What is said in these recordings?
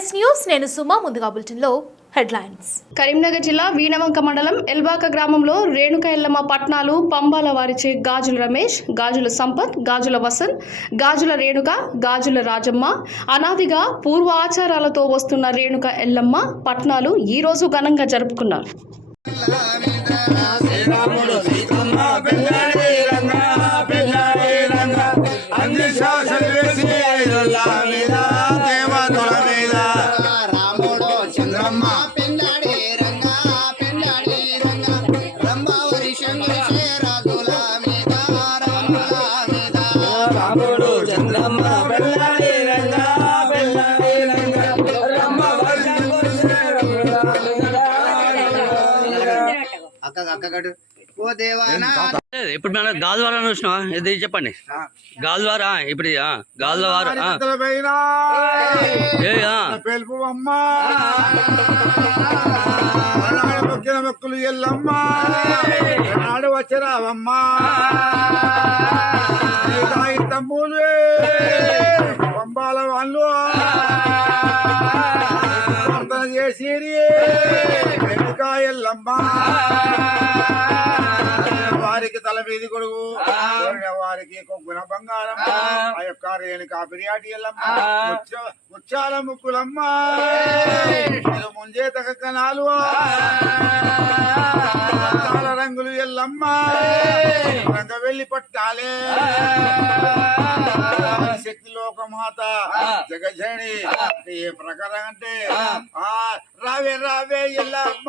NS news నేను సుమా ముందుగా బులెటిన్లో హెడ్లైన్స్. కరీంనగర్ జిల్లా వీణవంక మండలం ఎల్బాక గ్రామంలో రేణుక ఎల్లమ్మ పట్నాలు పంబాల వారిచే గాజుల రమేష్ గాజుల సంపత్ గాజుల వసంత్ గాజుల రేణుక గాజుల రాజమ్మ. అనాదిగా పూర్వ ఆచారాలతో వస్తున్న రేణుక ఎల్లమ్మ పట్నాలు ఈ రోజు ఘనంగా జరుపుకున్నారు. ఇప్పుడు మనం గాజువారా చూసినావా? ఇది చెప్పండి. గాజువారా? ఇప్పుడు గాజువారా? పేల్పు అమ్మా. మొక్కిన మొక్కులు ఎల్లమ్మా. ఆడు వచ్చిరావమ్మా తమ్ములే ప్రార్థన చేసిరి వెనుక ఎల్లమ్మ వారికి తల మీది కొడుకు. వారికి కొగ్గున బంగారం. ఆ. యొక్క రేణుక బిర్యాటి ఎల్లమ్మ ముచ్చ- ముచ్చాల ముక్కులమ్మ ముంజే కనాలు రకాల రంగులు ఎల్లమ్మ. రంగ వెళ్ళి పట్టాలే శక్తి లోకమాత. జగజని ఏ ప్రకారం అంటే? రావే రావే Yellamma.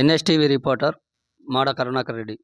NSTV reporter Mada Karunakar Reddy.